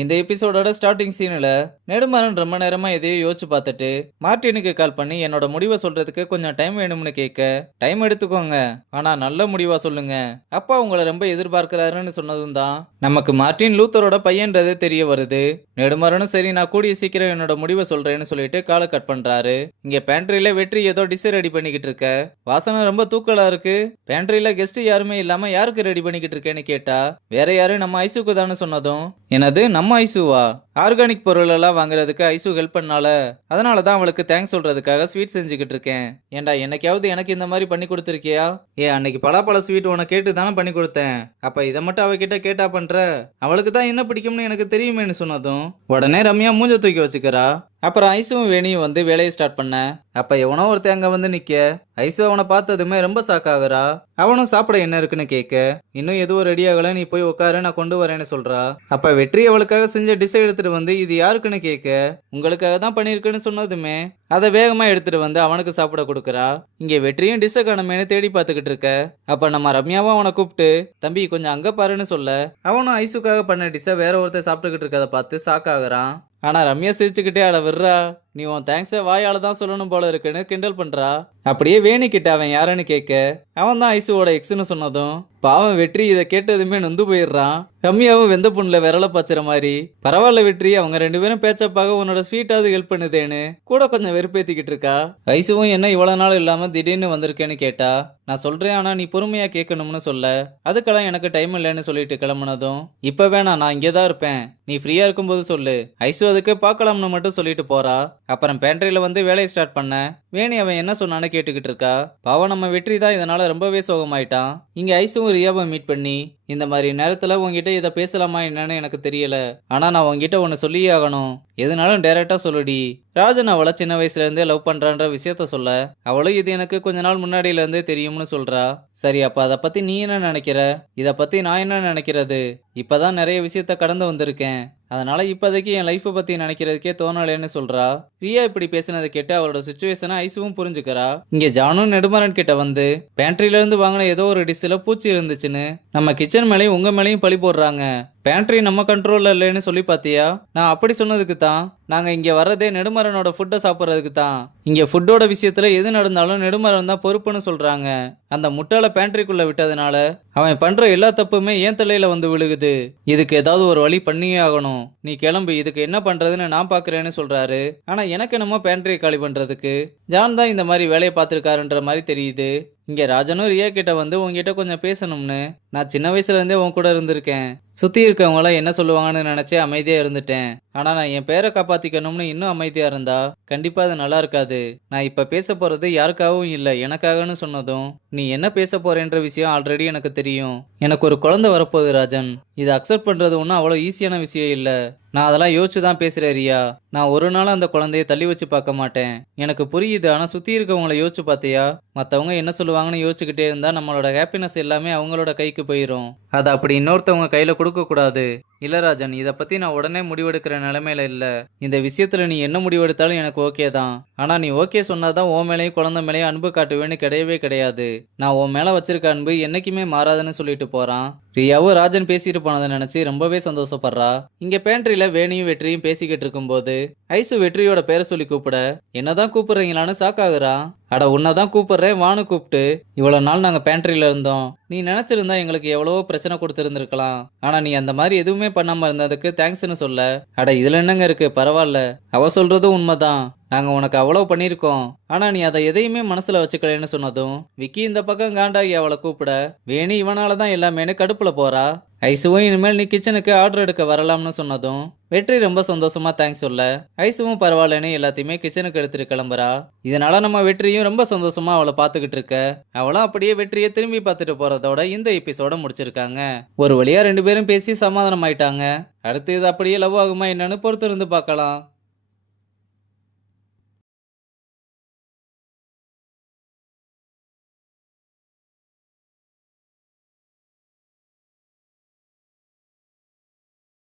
இந்த எபிசோடோட ஸ்டார்டிங் சீன்ல நெடுமாறன் ரொம்ப நேரமா எதையோ யோசிச்சு பார்த்துட்டு மார்ட்டினுக்கு கால் பண்ணி என்னோட முடிவை சொல்றதுக்கு கொஞ்சம் டைம் வேணும்னு கேட்க, டைம் எடுத்துக்கோங்க, ஆனா நல்ல முடிவா சொல்லுங்க, அப்பா உங்களை ரொம்ப எதிர்பார்க்கிறாருன்னு சொன்னதும் தான் நமக்கு மார்ட்டின் லூத்தரோட பையன்றது தெரிய வருது. நெடுமாறனும் சரி நான் கூடிய சீக்கிரம் என்னோட முடிவை சொல்றேன்னு சொல்லிட்டு காலை கட் பண்றாரு. இங்க பேண்ட்ரியில வெற்றி ஏதோ டிஷ் ரெடி பண்ணிக்கிட்டு இருக்க, வாசனை ரொம்ப தூக்கலா இருக்கு, பேண்ட்ரியில கெஸ்ட் யாருமே இல்லாம யாருக்கு ரெடி பண்ணிக்கிட்டு இருக்கேன்னு கேட்டா, வேற யாரு நம்ம ஐசுக்கு தானே சொன்னதும், என்னது நம்ம ஐசுவா, ஆர்கானிக் பொருள் எல்லாம் வாங்குறதுக்கு ஐசு ஹெல்ப் பண்ணால, அதனால தான் அவளுக்கு தேங்க்ஸ் சொல்றதுக்காக ஸ்வீட் செஞ்சுக்கிட்டு இருக்கேன். ஏன்டா என்னைக்காவது எனக்கு இந்த மாதிரி பண்ணி கொடுத்துருக்கியா? அன்னைக்கு பலாப்பழ ஸ்வீட் உனக்கு கேட்டு தானே பண்ணி கொடுத்தேன், அப்ப இதை மட்டும் அவகிட்ட கேட்டா பண்ற, அவளுக்கு தான் என்ன பிடிக்கும்னு எனக்கு தெரியுமேன்னு சொன்னதும் உடனே ரம்யா மூஞ்ச தூக்கி வச்சுக்கிறா. அப்புறம் ஐசுவும் வேணியும் வந்து வேலையை ஸ்டார்ட் பண்ண, அப்ப எவனோ ஒருத்தன் அங்க வந்து நிக்க, ஐசு அவனை பார்த்ததுமே ரொம்ப ஷாக் ஆகுறா. அவனும் சாப்பிட என்ன இருக்குன்னு கேட்க, இன்னும் எதுவும் ரெடி ஆகல, நீ போய் உட்காரு, நான் கொண்டு வரேன்னு சொல்றா. அப்ப வெற்றி அவளுக்காக செஞ்ச டிஷ் எடுத்துட்டு வந்து இது யாருக்குன்னு கேட்க, உங்களுக்காக தான் பண்ணிருக்குன்னு சொன்னதுமே அதை வேகமா எடுத்துட்டு வந்து அவனுக்கு சாப்பிட கொடுக்குறா. இங்க வெற்றியும் டிஷ்ஷை காணமேனு தேடி பார்த்துக்கிட்டு இருக்க, அப்ப நம்ம ரம்யாவும் அவனை கூப்பிட்டு தம்பி கொஞ்சம் அங்க பாருன்னு சொல்ல, அவனும் ஐசுக்காக பண்ண டிஷ்ஷை வேற ஒருத்தர் சாப்பிட்டுக்கிட்டு இருக்கதை பார்த்து ஷாக் ஆகுறான். ஆனா ரம்யா சிரிச்சுக்கிட்டே அட விடுறா, நீ உன் தேங்க்ஸை வாயால தான் சொல்லணும் போல இருக்குன்னு கிண்டல் பண்றா. அப்படியே வேணி கிட்ட அவன் யாருன்னு கேட்க, அவன் தான் ஐசுவோட எக்ஸ்னு சொன்னதும் பாவம் வெற்றி இதை கேட்டதுமே நொந்து போயிடுறான். ரம்யாவும் வெந்த புண்ணுல விரல பாய்ச்சுற மாதிரி, பரவாயில்ல வெற்றி, அவங்க ரெண்டு பேரும் பேச்சப்பாக உன்னோட ஸ்வீட்டாவது ஹெல்ப் பண்ணுதேன்னு கூட கொஞ்சம் வெறுப்பேத்திக்கிட்டு இருக்கா. ஐசுவும் என்ன இவ்வளவு நாள் இல்லாம திடீர்னு வந்திருக்கேன்னு கேட்டா, நான் சொல்றேன் ஆனா நீ பொறுமையா கேட்கணும்னு சொல்ல, அதுக்கெல்லாம் எனக்கு டைம் இல்லைன்னு சொல்லிட்டு கிளம்புனதும், இப்ப வேணாம் நான் இங்கேதான் இருப்பேன், நீ ஃப்ரீயா இருக்கும்போது சொல்லு, ஐசு அதுக்கு பார்க்கலாம்னு மட்டும் சொல்லிட்டு போறா. அப்புறம் பேண்ட்ரியில வந்து வேலையை ஸ்டார்ட் பண்ண, வேணி அவன் என்ன சொன்னான்னு கேட்டுக்கிட்டு இருக்கா. பாவம் நம்ம வெற்றி தான் இதனால ரொம்பவே சோகமாயிட்டான். இங்க ஐசுவும் ரியாவை மீட் பண்ணி, இந்த மாதிரி நேரத்துல உங்ககிட்ட இதை பேசலாமா என்னன்னு எனக்கு தெரியல, ஆனா நான் உங்ககிட்ட ஒன்னு சொல்லியே ஆகணும், எதுனாலும் டைரக்டா சொல்லுடி. ராஜன் அவளை சின்ன வயசுல இருந்தே லவ் பண்றான்ற விஷயத்த சொல்ல, அவளும் இது எனக்கு கொஞ்ச நாள் முன்னாடியில இருந்தே தெரியும்னு சொல்றா. சரி அப்ப அதை பத்தி நீ என்ன நினைக்கிற, இதை பத்தி நான் என்ன நினைக்கிறது, இப்பதான் நிறைய விஷயத்த கடந்து வந்திருக்கேன், அதனால இப்போதைக்கு என் லைஃப்பை பத்தி நினைக்கிறதுக்கே தோணலேன்னு சொல்றா. ரியா இப்படி பேசினதை கேட்டு அவளோட சுச்சுவேஷனை ஐசுவும் புரிஞ்சுக்கிறா. இங்க ஜானும் நெடுமாறன் கிட்ட வந்து பேண்ட்ரியில இருந்து வாங்கின ஏதோ ஒரு டிஷ்ல பூச்சி இருந்துச்சுன்னு நம்ம கிச்சன் மேலேயும் உங்க மேலேயும் பழி போடுறாங்க, பேண்ட்ரி நம்ம கண்ட்ரோல்ல இல்லைன்னு சொல்லி பாத்தியா? நான் அப்படி சொன்னதுக்கு தான், நாங்க இங்க வர்றதே நெடுமாறனோட ஃபுட்டை சாப்பிட்றதுக்கு தான், இங்க ஃபுட்டோட விஷயத்துல எது நடந்தாலும் நெடுமாறன் தான் பொறுப்புன்னு சொல்றாங்க, அந்த முட்டாள பேண்ட்ரிக்குள்ள விட்டதுனால அவன் பண்ற எல்லா தப்புமே ஏன் தலையில வந்து விழுகுது, இதுக்கு ஏதாவது ஒரு வழி பண்ணியே ஆகணும், நீ கிளம்பு, இதுக்கு என்ன பண்றதுன்னு நான் பாக்குறேன்னு சொல்றாரு. ஆனா எனக்கு என்னமோ பேண்ட்ரியை காலி பண்றதுக்கு ஜான் தான் இந்த மாதிரி வேலையை பார்த்துருக்காருன்ற மாதிரி தெரியுது. இங்க ராஜனும் ரியா கிட்ட வந்து உங்ககிட்ட கொஞ்சம் பேசணும்னு, நான் சின்ன வயசுல இருந்தே உன் கூட இருந்திருக்கேன், சுத்தி இருக்கவங்களாம் என்ன சொல்லுவாங்கன்னு நினைச்சு அமைதியா இருந்துட்டேன், ஆனா நான் என் பேரை காப்பாத்திக்கணும்னு இன்னும் அமைதியா இருந்தா கண்டிப்பா அது நல்லா இருக்காது, நான் இப்ப பேச போறது யாருக்காகவும் இல்ல எனக்காகன்னு சொன்னதும், நீ என்ன பேச போறேன்ற விஷயம் ஆல்ரெடி எனக்கு தெரியும், எனக்கு ஒரு குழந்தை வரப்போகுது ராஜன், இதை அக்செப்ட் பண்றது ஒன்றும் அவ்வளோ ஈஸியான விஷயம் இல்ல, நான் அதெல்லாம் யோசிச்சு தான் பேசுறேன் ரியா, நான் ஒரு நாள் அந்த குழந்தைய தள்ளி வச்சு பார்க்க மாட்டேன், எனக்கு புரியுது, ஆனா சுத்தி இருக்கவங்களை யோசிச்சு பார்த்தியா, மற்றவங்க என்ன சொல்லுவாங்கன்னு யோசிச்சுக்கிட்டே இருந்தா நம்மளோட ஹாப்பினஸ் எல்லாமே அவங்களோட கைக்கு போயிடும், அதை அப்படி இன்னொருத்தவங்க கையில கொடுக்க கூடாது. இல்ல ராஜன், இதை பத்தி நான் உடனே முடிவெடுக்கிற நிலைமையில இல்ல, இந்த விஷயத்துல நீ என்ன முடிவெடுத்தாலும் எனக்கு ஓகே தான், ஆனா நீ ஓகே சொன்னாதான் உன் மேலேயும் குழந்தை மேலேயும் அன்பு காட்டுவேன்னு கிடையவே கிடையாது, நான் உன் மேல வச்சிருக்க அன்பு என்னைக்குமே மாறாதுன்னு சொல்லிட்டு போறான். ரியாவும் ராஜன் பேசிட்டு போனதை நினைச்சு ரொம்பவே சந்தோஷப்படுறா. இங்க பேண்ட்ரியில வேணியும் வெற்றியும் பேசிக்கிட்டு இருக்கும்போது ஐசு வெற்றியோட பேரை சொல்லி கூப்பிட, என்னதான் கூப்பிடுறீங்களான்னு ஷாக் ஆகுறா. அட உன்னதான் கூப்பிடுறேன் வானு கூப்பிட்டு, இவ்வளவு நாள் நாங்க பேண்ட்ரியில இருந்தோம், நீ நினைச்சிருந்தா எங்களுக்கு எவ்வளவோ பிரச்சனை கொடுத்துருந்துருக்கலாம், ஆனா நீ அந்த மாதிரி எதுவுமே பண்ணாம இருந்ததுக்கு தேங்க்ஸ்னு சொல்ல, அட இதுல என்னங்க இருக்கு, பரவாயில்ல, அவ சொல்றதும் உண்மைதான், நாங்க உனக்கு அவ்வளவு பண்ணிருக்கோம், ஆனா நீ அதை எதையுமே மனசுல வச்சுக்கலன்னு சொன்னதும் விக்கி இந்த பக்கம் காண்டாகி அவளை கூப்பிட, வேணி இவனாலதான் எல்லாமேனு கடுப்புல போறா. ஐசுவும் இனிமேல் நீ கிச்சனுக்கு ஆர்டர் எடுக்க வரலாம்னு சொன்னதும் வெற்றி ரொம்ப சந்தோஷமா தேங்க்ஸ் சொல்ல, ஐசுவும் பரவாயில்லன்னு எல்லாத்தையுமே கிச்சனுக்கு எடுத்துட்டு கிளம்புறா. இதனால நம்ம வெற்றியும் ரொம்ப சந்தோஷமா அவளை பார்த்துக்கிட்டு இருக்க, அவளும் அப்படியே வெற்றியை திரும்பி பார்த்துட்டு போறதோட இந்த எபிசோட முடிச்சிருக்காங்க. ஒரு வழியா ரெண்டு பேரும் பேசி சமாதானம் ஆயிட்டாங்க. அடுத்து இது அப்படியே லவ் ஆகுமா என்னன்னு பொறுத்து இருந்து பார்க்கலாம்.